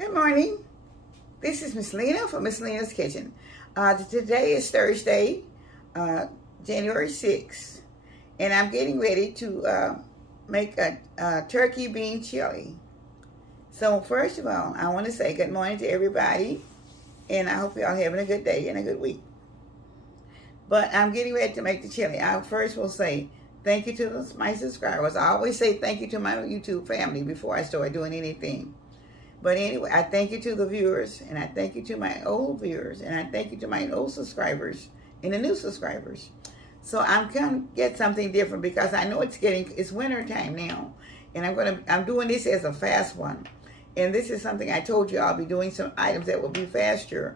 Good morning. This is Miss Lena from Miss Lena's Kitchen. Today is Thursday, January 6th, and I'm getting ready to make a turkey bean chili. So first of all, I want to say good morning to everybody, and I hope y'all having a good day and a good week. But I'm getting ready to make the chili. I first will say thank you to my subscribers. I always say thank you to my YouTube family before I start doing anything. But anyway, I thank you to the viewers, and I thank you to my old viewers, and I thank you to my old subscribers and the new subscribers. So I'm going to get something different because I know it's winter time now, and I'm doing this as a fast one. And this is something I told you I'll be doing some items that will be faster,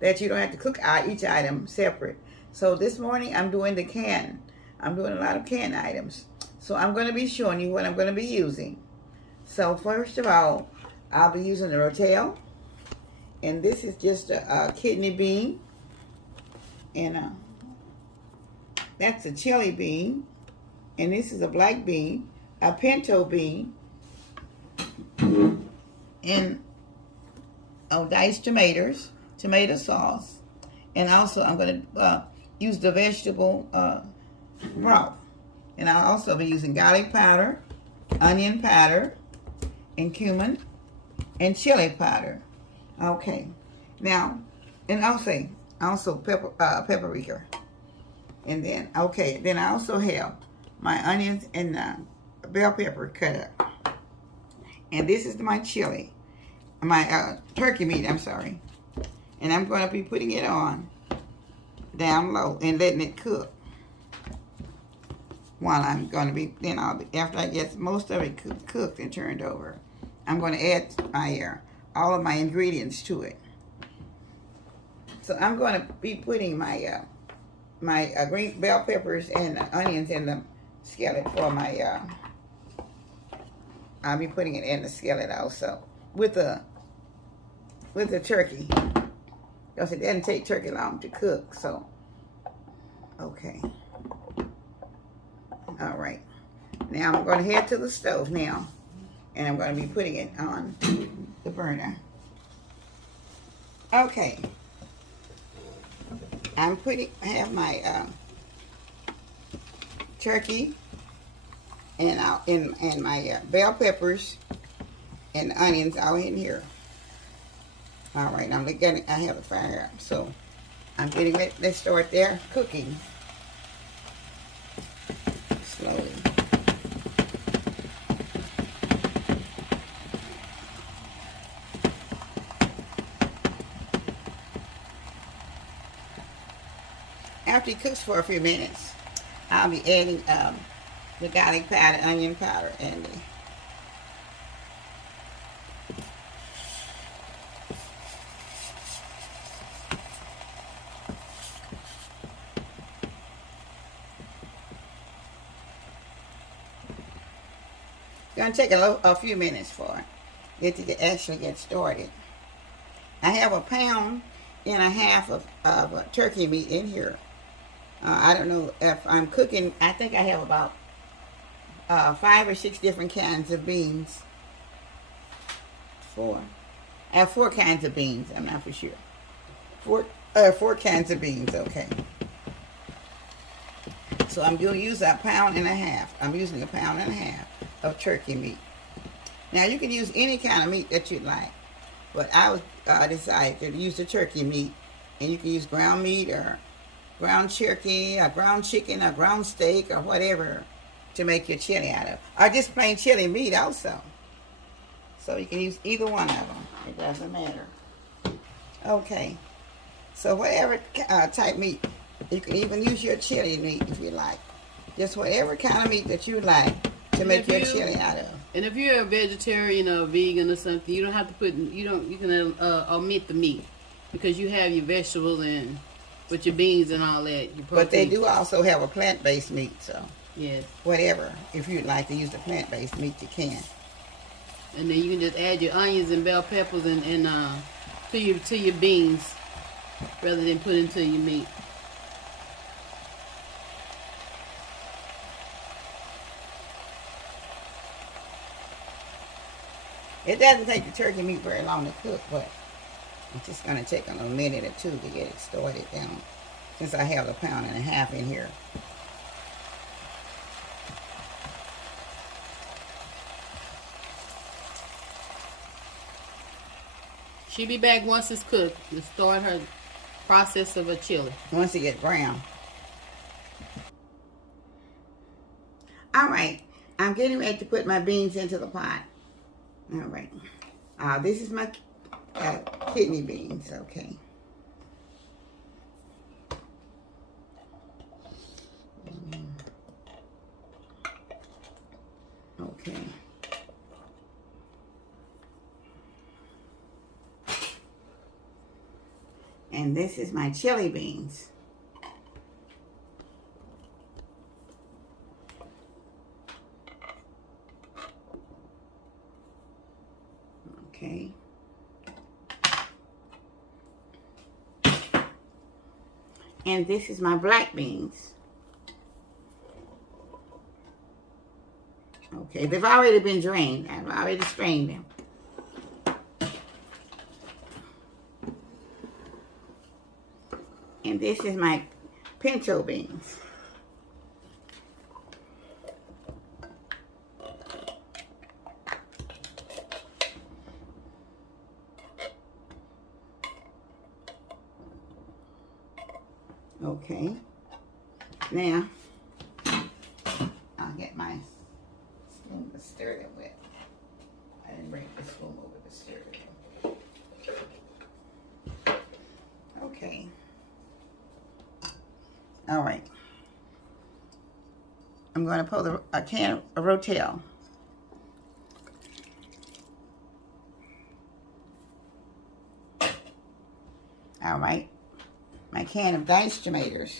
that you don't have to cook each item separate. So this morning I'm doing the can. I'm doing a lot of canned items. So I'm going to be showing you what I'm going to be using. So first of all, I'll be using the rotel, and this is just a kidney bean, and that's a chili bean, and this is a black bean, a pinto bean, and diced tomatoes, tomato sauce, and also I'm going to use the vegetable broth, and I'll also be using garlic powder, onion powder, and cumin, and chili powder. Okay, now, and also paprika. And then, then I also have my onions and bell pepper cut up. And this is my chili, my turkey meat, I'm sorry. And I'm going to be putting it on down low and letting it cook. While I'm going to be, after I get most of it cooked and turned over, I'm going to add my all of my ingredients to it. So I'm going to be putting my green bell peppers and onions in the skillet for my. I'll be putting it in the skillet also with the turkey, because it doesn't take turkey long to cook. So, okay, all right. Now I'm going to head to the stove now. And I'm going to be putting it on the burner. Okay. I have my turkey and my bell peppers and onions all in here. All right, I have the fire up, so I'm getting ready. Let's start there cooking slowly. After it cooks for a few minutes, I'll be adding the garlic powder, onion powder, and it's going to take a few minutes for it to actually get started. I have 1.5 pounds of turkey meat in here. I don't know if I'm cooking. I think I have about 5 or 6 different kinds of beans. 4. I have 4 kinds of beans. I'm not for sure. 4 kinds of beans. Okay. So I'm going to use 1.5 pounds. I'm using 1.5 pounds of turkey meat. Now you can use any kind of meat that you'd like, but I decided to use the turkey meat, and you can use ground meat or ground turkey, or ground chicken, or ground steak, or whatever to make your chili out of. Or just plain chili meat also. So you can use either one of them. It doesn't matter. Okay. So whatever type meat. You can even use your chili meat if you like. Just whatever kind of meat that you like to make your chili out of. And if you're a vegetarian or a vegan or something, you don't have to put, you can omit the meat, because you have your vegetables and with your beans and all that. But they do also have a plant-based meat, so yes, whatever. If you'd like to use the plant-based meat, you can. And then you can just add your onions and bell peppers and to your beans rather than put into your meat. It doesn't take the turkey meat very long to cook, but it's just going to take a minute or two to get it started down, since I have a pound and a half in here. She'll be back once it's cooked to start her process of a chili. Once it gets brown. All right, I'm getting ready to put my beans into the pot. All right, this is my kidney beans, okay. Okay. And this is my chili beans. Okay. And this is my black beans. Okay, they've already been drained. I've already strained them. And this is my pinto beans. Okay. Now, I'll get my spoon to stir it with. I didn't bring the spoon over to stir it. Okay. All right. I'm going to pour a can of rotel. All right. My can of diced tomatoes.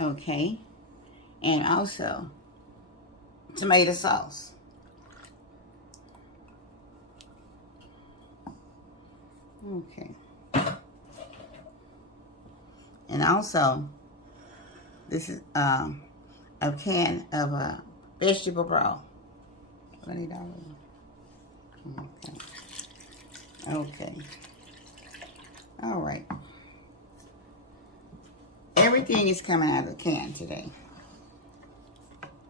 Okay. And also tomato sauce. Okay. And also, this is a can of vegetable broth. $20. Okay. Okay. All right. Everything is coming out of the can today.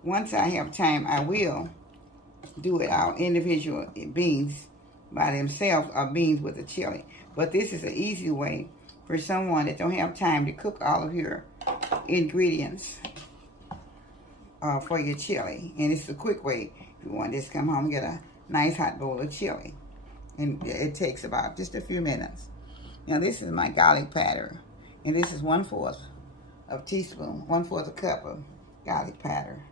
Once I have time, I will do it all individual beans by themselves or beans with the chili. But this is an easy way for someone that don't have time to cook all of your ingredients for your chili. And it's a quick way if you want to just come home and get a nice hot bowl of chili. And it takes about just a few minutes. Now this is my garlic powder. And this is 1/4 of teaspoon, 1/4 a cup of garlic powder.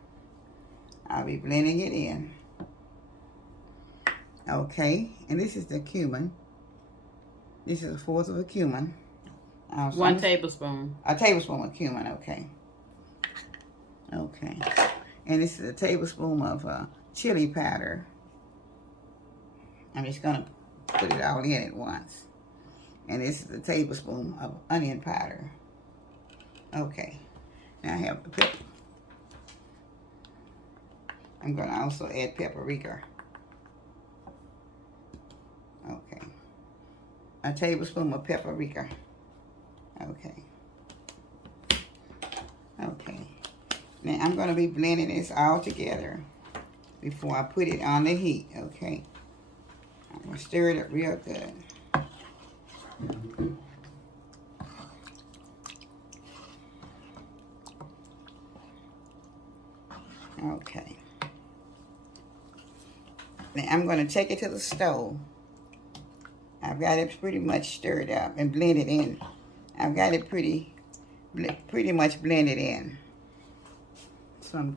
I'll be blending it in. Okay, and this is the cumin. This is 1/4 of a cumin. 1 tablespoon. A tablespoon of cumin, okay. Okay. And this is a tablespoon of chili powder. I'm just going to put it all in at once. And this is a tablespoon of onion powder. Okay. Now I have the pepper. I'm going to also add paprika. Okay. A tablespoon of paprika. Okay. Okay. Now I'm going to be blending this all together before I put it on the heat. Okay. I'm going to stir it up real good. Okay. Now I'm going to take it to the stove. I've got it pretty much stirred up and blended in. I've got it pretty much blended in. So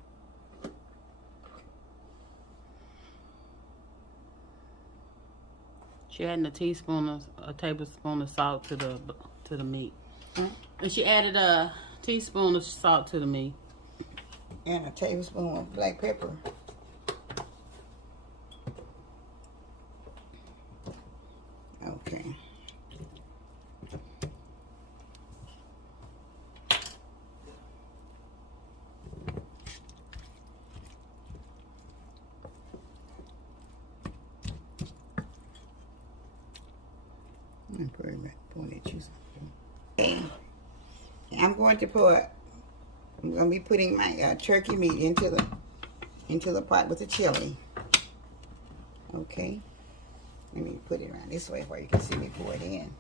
she added a tablespoon of salt to the meat. Hmm? And she added a teaspoon of salt to the meat. And a tablespoon of black pepper. Okay. Okay. I'm going to be putting my turkey meat into the pot with the chili. Okay. Let me put it around this way where you can see me pour it in.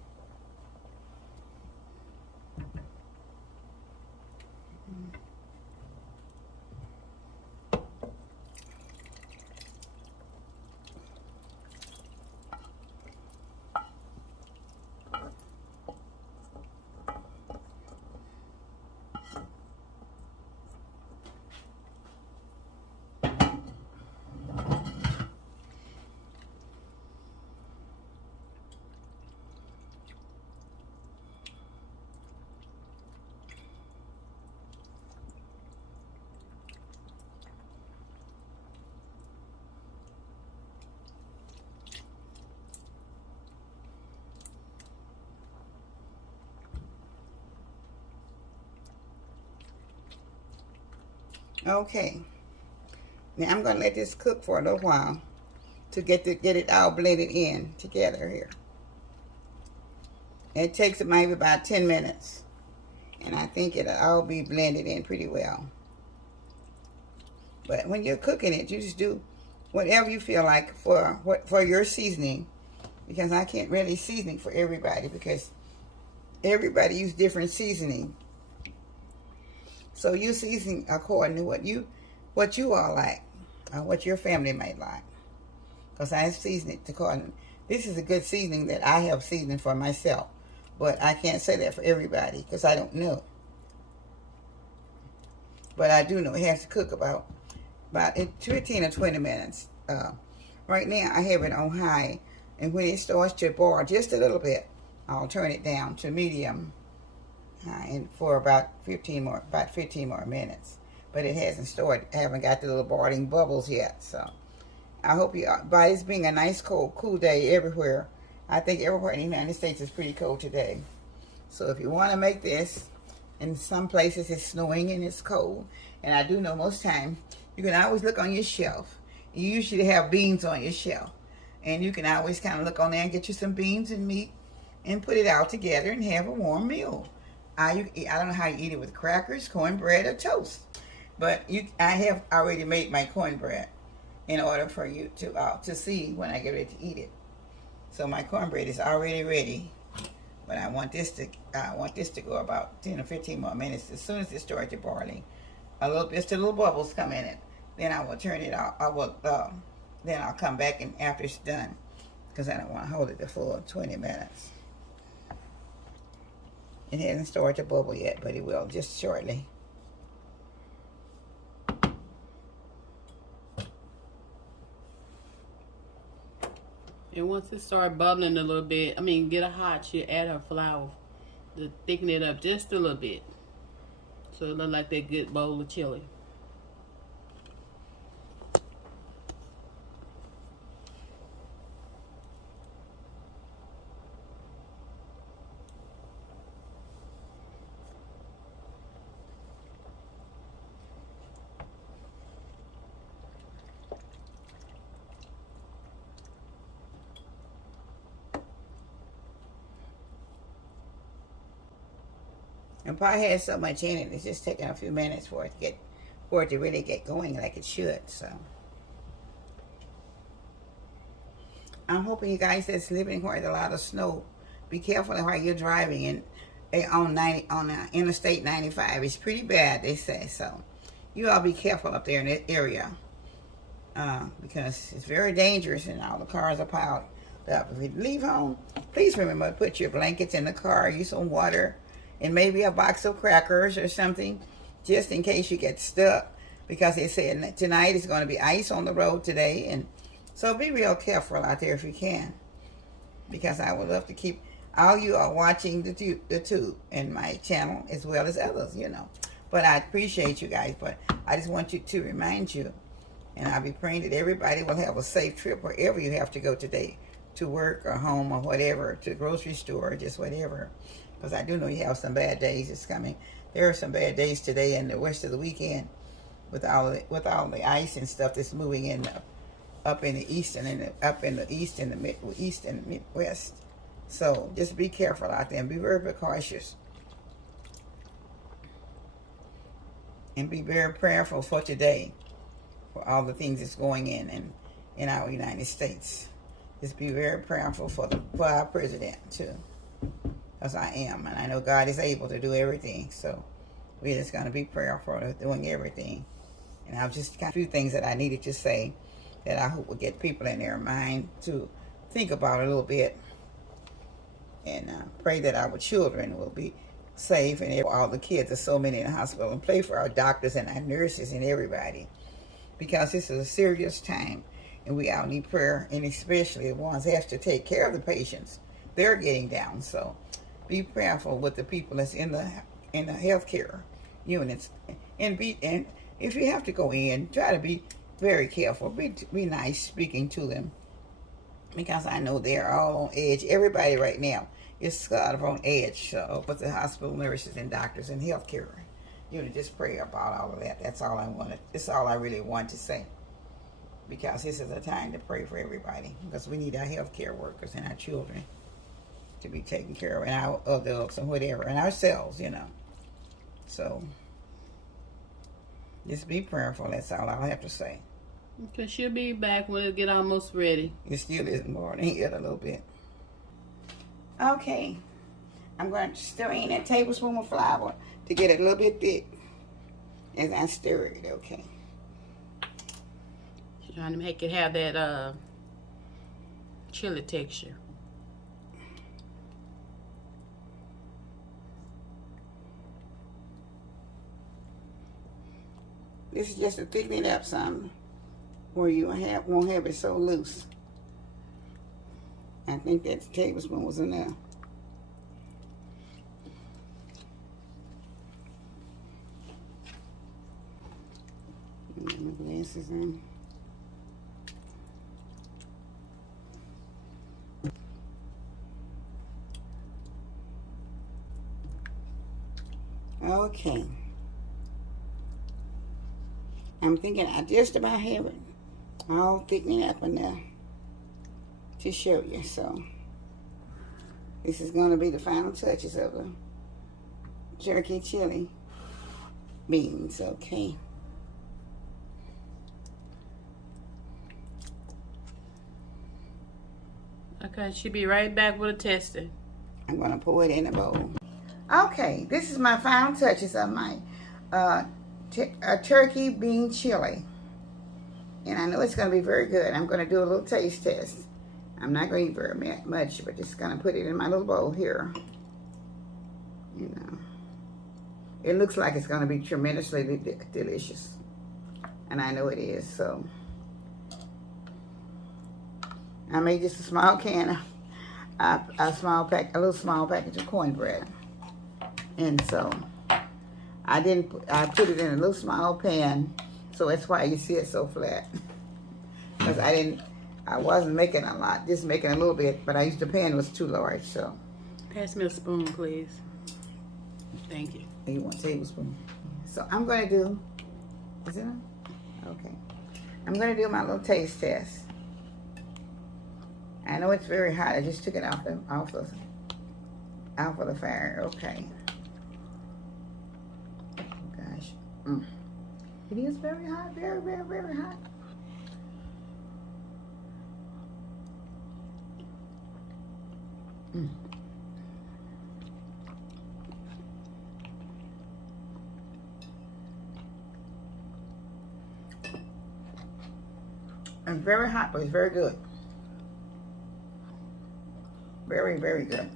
Okay. Now I'm going to let this cook for a little while to get it all blended in together here. It takes maybe about 10 minutes. And I think it'll all be blended in pretty well. But when you're cooking it, you just do whatever you feel like for your seasoning. Because I can't really season for everybody because everybody uses different seasoning. So you season according to what you all like, or what your family might like. Because I season it according. This is a good seasoning that I have seasoned for myself, but I can't say that for everybody because I don't know. But I do know it has to cook about 15 or 20 minutes. Right now I have it on high, and when it starts to boil just a little bit, I'll turn it down to medium. And for about 15 more minutes, but it hasn't started. I haven't got the little boiling bubbles yet. So I hope by this being a nice cool day everywhere, I think everywhere in the United States is pretty cold today. So if you want to make this, in some places it's snowing and it's cold, and I do know most time you can always look on your shelf. You usually have beans on your shelf, and you can always kind of look on there and get you some beans and meat and put it all together and have a warm meal. I don't know how you eat it with crackers, cornbread, or toast. But I have already made my cornbread in order for you to see when I get ready to eat it. So my cornbread is already ready. But I want this to go about 10 or 15 more minutes. As soon as it starts boiling, just a little bubbles come in it. Then I will turn it off. Then I'll come back and after it's done, because I don't want to hold it the full 20 minutes. It hasn't started to bubble yet, but it will just shortly. And once it starts bubbling a little bit, get it hot, you add her flour to thicken it up just a little bit. So it looks like that good bowl of chili. And pie has so much in it, it's just taking a few minutes for it to really get going like it should. So I'm hoping you guys that's living where there's a lot of snow, be careful while you're driving on Interstate 95. It's pretty bad, they say. So you all be careful up there in that area because it's very dangerous and all the cars are piled up. If you leave home, please remember to put your blankets in the car, use some water, and maybe a box of crackers or something, just in case you get stuck, because they said tonight is going to be ice on the road today, and so be real careful out there if you can, because I would love to keep all you are watching the tube and my channel as well as others, But I appreciate you guys, but I just want to remind you, and I'll be praying that everybody will have a safe trip wherever you have to go today, to work or home or whatever, to the grocery store or just whatever. Because I do know you have some bad days that's coming. There are some bad days today and the rest of the weekend with all the ice and stuff that's moving in up in the east and the Midwest. So just be careful out there and be very cautious and be very prayerful for today, for all the things that's going in our United States. Just be very prayerful for our president too, because I am, and I know God is able to do everything. So we're just going to be prayerful for doing everything. And I've just got a few things that I needed to say that I hope will get people in their mind to think about a little bit, and pray that our children will be safe, and all the kids, there's so many in the hospital, and pray for our doctors and our nurses and everybody, because this is a serious time and we all need prayer, and especially the ones that have to take care of the patients. They're getting down. So be prayerful with the people that's in the healthcare units, and if you have to go in, try to be very careful. Be nice speaking to them, because I know they're all on edge. Everybody right now is sort of on edge, with the hospital nurses and doctors and healthcare. Just pray about all of that. That's all I wanted. That's all I really want to say, because this is a time to pray for everybody, because we need our healthcare workers and our children to be taken care of, and our adults and whatever, and ourselves, So just be prayerful. That's all I have to say. Okay, she'll be back when it get almost ready. It still is morning yet a little bit. Okay, I'm going to stir in a tablespoon of flour to get it a little bit thick as I stir it. Okay. She's trying to make it have that chili texture. This is just to thicken it up some, where you won't have it so loose. I think that tablespoon was enough. Get my glasses on. Okay. I'm thinking I just about have it all thickening up enough to show you. So this is going to be the final touches of the jerky chili beans. Okay. Okay, she'll be right back with a tester. I'm going to pour it in a bowl. Okay, this is my final touches of my turkey bean chili. And I know it's going to be very good. I'm going to do a little taste test. I'm not going to eat very much, but just going to put it in my little bowl here. It looks like it's going to be tremendously delicious. And I know it is, so. I made just a small can, a little small package of cornbread. And so, I put it in a little small pan, so that's why you see it so flat. Because I wasn't making a lot, just making a little bit, but the pan was too large, so. Pass me a spoon, please. Thank you. You want a tablespoon? So I'm going to do, is it on? Okay. I'm going to do my little taste test. I know it's very hot. I just took it off of the fire. Okay. It is very hot, very, very, very hot. It's very hot, but it's very good. Very, very good.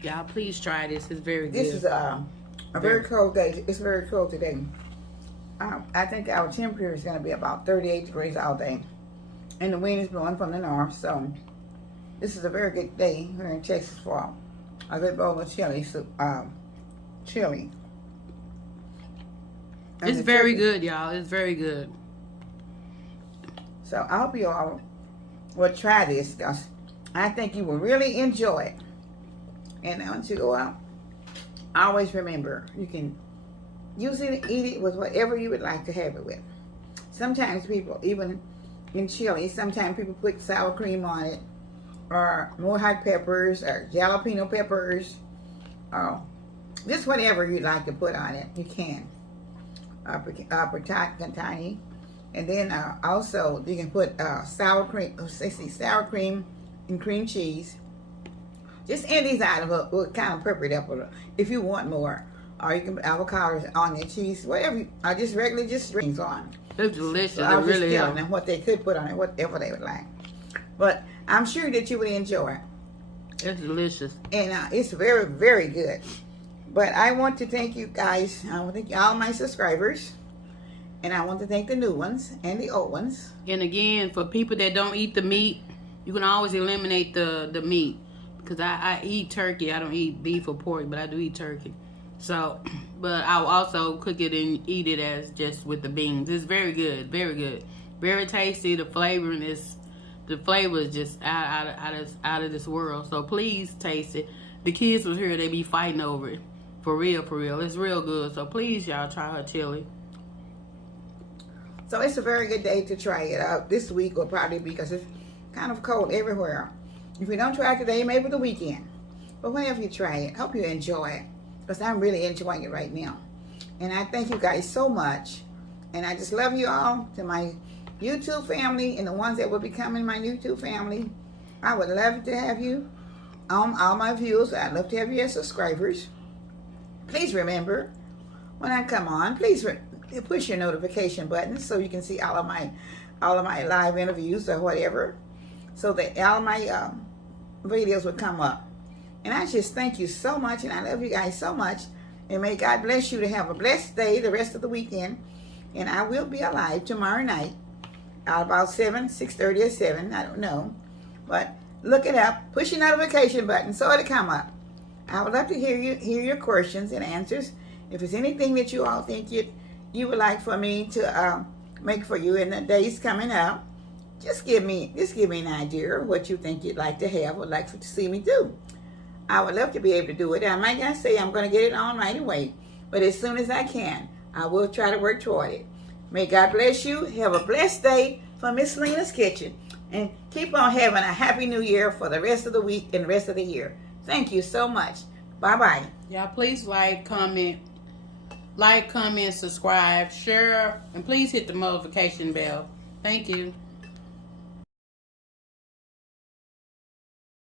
Y'all, please try this. It's very good. This is a very cold day. It's very cold today. I think our temperature is going to be about 38 degrees all day. And the wind is blowing from the north. So this is a very good day here in Texas for a good bowl of chili. Chili. And it's very good, y'all. It's very good. So I hope you all will try this, because I think you will really enjoy it. And once you go out, always remember, you can use it and eat it with whatever you would like to have it with. Sometimes people even in chili. Sometimes people put sour cream on it, or more hot peppers, or jalapeno peppers. Just whatever you like to put on it, you can. Tiny. And then also you can put sour cream and cream cheese. Just any of these items will kind of pepper it up if you want more. Or you can put avocados, onion, cheese, whatever. Just regularly just strings on. It's delicious. So I was really just telling them what they could put on it, whatever they would like. But I'm sure that you would enjoy it. It's delicious. And it's very, very good. But I want to thank you guys. I want to thank all my subscribers. And I want to thank the new ones and the old ones. And again, for people that don't eat the meat, you can always eliminate the meat. Because I eat turkey. I don't eat beef or pork, but I do eat turkey. So, but I'll also cook it and eat it as just with the beans. It's very good. Very good. Very tasty. The flavor is just out of this world. So please taste it. The kids was here. They be fighting over it. For real, for real. It's real good. So please, y'all, try her chili. So it's a very good day to try it out. This week will probably be, because it's kind of cold everywhere. If you don't try it today, maybe the weekend. But whenever you try it, hope you enjoy it. Because I'm really enjoying it right now. And I thank you guys so much. And I just love you all. To my YouTube family and the ones that will be coming my YouTube family, I would love to have you on all my viewers. I'd love to have you as subscribers. Please remember, when I come on, please push your notification button so you can see all of my live interviews or whatever, so that all my videos will come up. And I just thank you so much, and I love you guys so much. And may God bless you to have a blessed day the rest of the weekend. And I will be alive tomorrow night, about 6:30 or 7, I don't know. But look it up, push your notification button so it'll come up. I would love to hear your questions and answers. If there's anything that you all think you would like for me to make for you in the days coming up, just give me an idea of what you think you'd like to have or like to see me do. I would love to be able to do it. I might not say I'm going to get it on right away, but as soon as I can, I will try to work toward it. May God bless you. Have a blessed day from Miss Lena's Kitchen. And keep on having a happy new year for the rest of the week and the rest of the year. Thank you so much. Bye-bye. Y'all please like, comment, subscribe, share, and please hit the notification bell. Thank you.